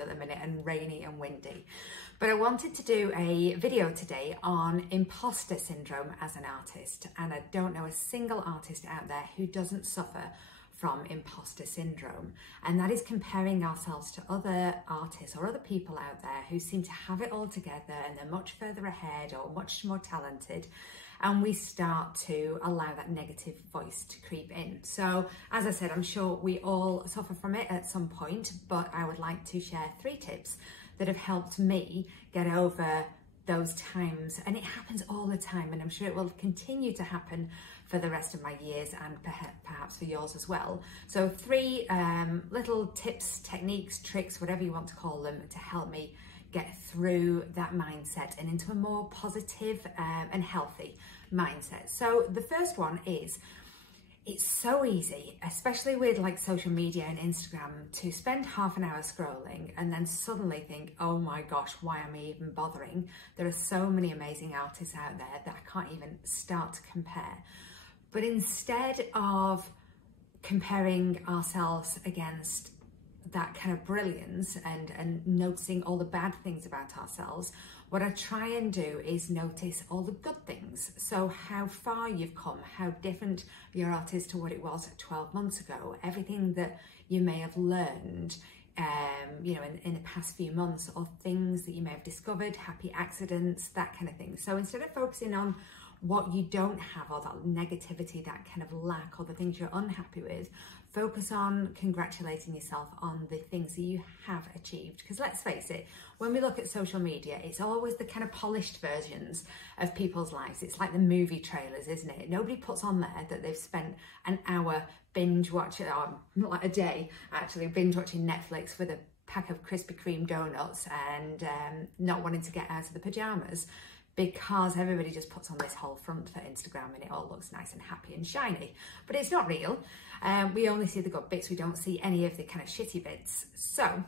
at the minute and rainy and windy. But I wanted to do a video today on imposter syndrome as an artist, and I don't know a single artist out there who doesn't suffer from imposter syndrome, and that is comparing ourselves to other artists or other people out there who seem to have it all together and they're much further ahead or much more talented, and we start to allow that negative voice to creep in. So as I said, I'm sure we all suffer from it at some point, but I would like to share 3 tips that have helped me get over those times. And it happens all the time, and I'm sure it will continue to happen for the rest of my years and perhaps for yours as well. So 3 little tips, techniques, tricks, whatever you want to call them, to help me get through that mindset and into a more positive and healthy mindset. So the first one is, it's so easy, especially with like social media and Instagram, to spend half an hour scrolling and then suddenly think, oh my gosh, why am I even bothering? There are so many amazing artists out there that I can't even start to compare. But instead of comparing ourselves against that kind of brilliance and noticing all the bad things about ourselves, what I try and do is notice all the good things. So how far you've come, how different your art is to what it was 12 months ago, everything that you may have learned you know, in the past few months, or things that you may have discovered, happy accidents, that kind of thing. So instead of focusing on what you don't have, or that negativity, that kind of lack, or the things you're unhappy with, focus on congratulating yourself on the things that you have achieved. Because let's face it, when we look at social media, it's always the kind of polished versions of people's lives. It's like the movie trailers, isn't it? Nobody puts on there that they've spent an hour binge watching, or not like a day actually, binge watching Netflix with a pack of Krispy Kreme donuts and not wanting to get out of the pajamas, because everybody just puts on this whole front for Instagram and it all looks nice and happy and shiny. But it's not real. We only see the good bits, we don't see any of the kind of shitty bits. So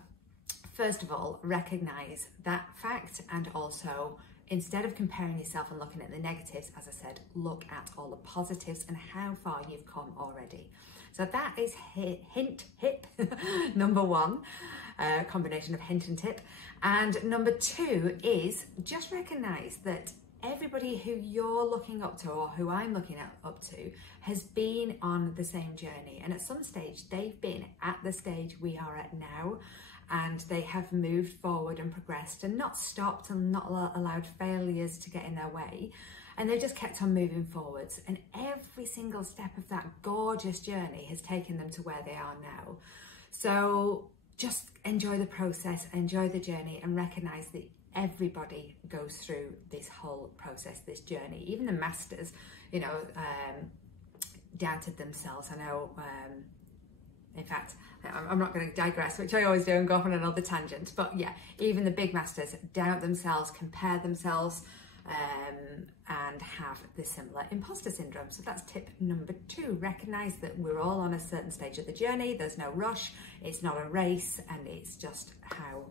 first of all, recognize that fact, and also, instead of comparing yourself and looking at the negatives, as I said, look at all the positives and how far you've come already. So that is hip number 1, combination of hint and tip. And number 2 is just recognize that everybody who you're looking up to, or who I'm looking up to, has been on the same journey. And at some stage, they've been at the stage we are at now, and they have moved forward and progressed and not stopped and not allowed failures to get in their way. And they've just kept on moving forwards. And every single step of that gorgeous journey has taken them to where they are now. So just enjoy the process, enjoy the journey, and recognize that everybody goes through this whole process, this journey. Even the masters, you know, doubted themselves. I know, in fact, I'm not going to digress, which I always do, and go off on another tangent. But yeah, even the big masters doubt themselves, compare themselves, and have the similar imposter syndrome. So that's tip number 2. Recognize that we're all on a certain stage of the journey. There's no rush. It's not a race, and it's just how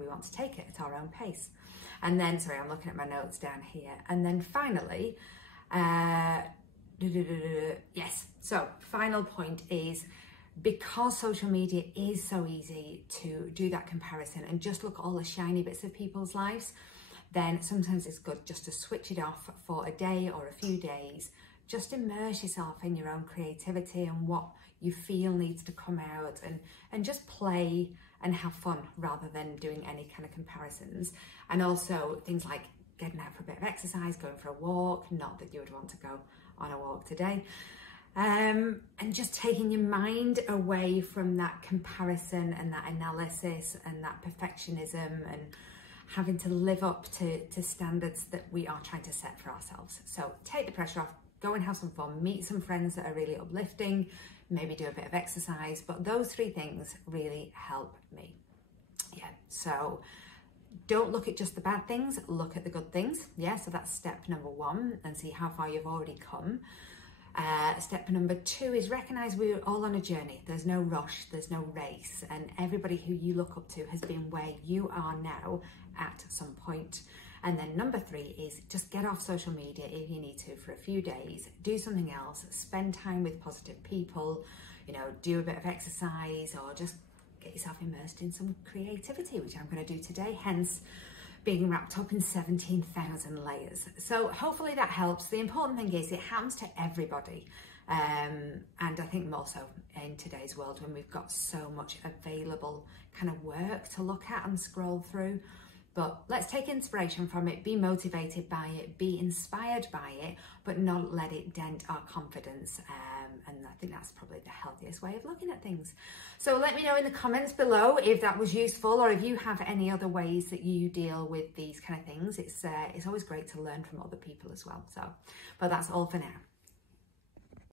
we want to take it at our own pace. And then, sorry, I'm looking at my notes down here. And then finally, yes. So final point is, because social media is so easy to do that comparison and just look at all the shiny bits of people's lives, then sometimes it's good just to switch it off for a day or a few days. Just immerse yourself in your own creativity and what you feel needs to come out, and just play and have fun rather than doing any kind of comparisons. And also things like getting out for a bit of exercise, going for a walk, not that you would want to go on a walk today, and just taking your mind away from that comparison and that analysis and that perfectionism and having to live up to standards that we are trying to set for ourselves. So take the pressure off, go and have some fun, meet some friends that are really uplifting, maybe do a bit of exercise. But those 3 things really help me. Yeah, so don't look at just the bad things, look at the good things. Yeah, so that's step number 1, and see how far you've already come. Step number 2 is recognize we're all on a journey. There's no rush, there's no race, and everybody who you look up to has been where you are now at some point. And then number 3 is just get off social media if you need to for a few days, do something else, spend time with positive people, you know, do a bit of exercise, or just get yourself immersed in some creativity, which I'm going to do today, hence being wrapped up in 17,000 layers. So hopefully that helps. The important thing is it happens to everybody. And I think more so in today's world when we've got so much available kind of work to look at and scroll through. But let's take inspiration from it, be motivated by it, be inspired by it, but not let it dent our confidence. And I think that's probably the healthiest way of looking at things. So let me know in the comments below if that was useful, or if you have any other ways that you deal with these kind of things. It's always great to learn from other people as well. So, but that's all for now.